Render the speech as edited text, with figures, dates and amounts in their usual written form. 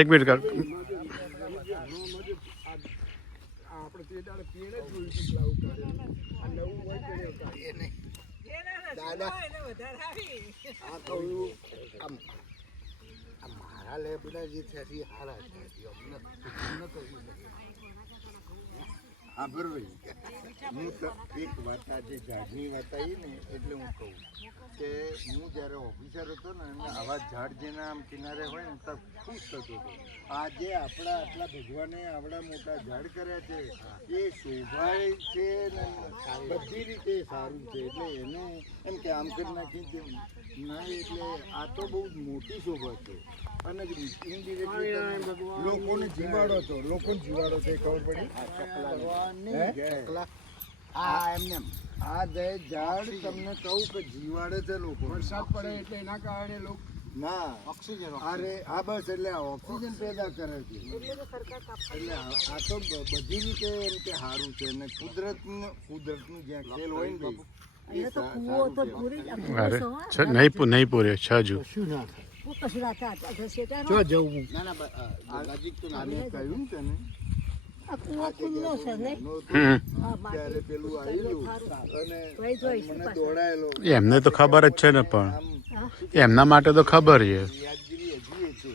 એક મિનિટ કર. મારા લેબડા જે છે હારા હા બરોબર. હું તો એક વાત આજે ઝાડની વાત આવી ને એટલે હું કહું કે હું જ્યારે ઓફિસર હતો ને એમને આવા ઝાડ જેના આમ કિનારે હોય ને તો ખુશ થતો હતો. આજે આપણા આટલા ભગવાને આવડા મોટા ઝાડ કર્યા છે એ શોભાય છે ને બધી રીતે સારું છે એટલે એને એમ કે આમ કરી નાખી દે ના એટલે આ તો બહુ મોટી શોભા છે અને ઇનડિરેક્ટલી લોકોને જીવાડો છો લોકોને જીવાડો છે ખબર પડી. આ ઝાડ તમને કહું કે જીવાડે છે લોકો. વરસાદ પડે એટલે એના કારણે લોકો ના ઓક્સિજન અરે આ બસ એટલે ઓક્સિજન પેદા કરે છે એટલે આ તો બધી રીતે એમ કે સારું છે અને કુદરતનું જ્યાં ખેલ હોય ને નહીં પૂરે 6 જુ. કહ્યું તને ત્યારે પેલું આવેલું અને મને દોડાયેલો એમને તો ખબર જ છે ને, પણ એમના માટે તો ખબર છે. યાદગીરી હજી છે.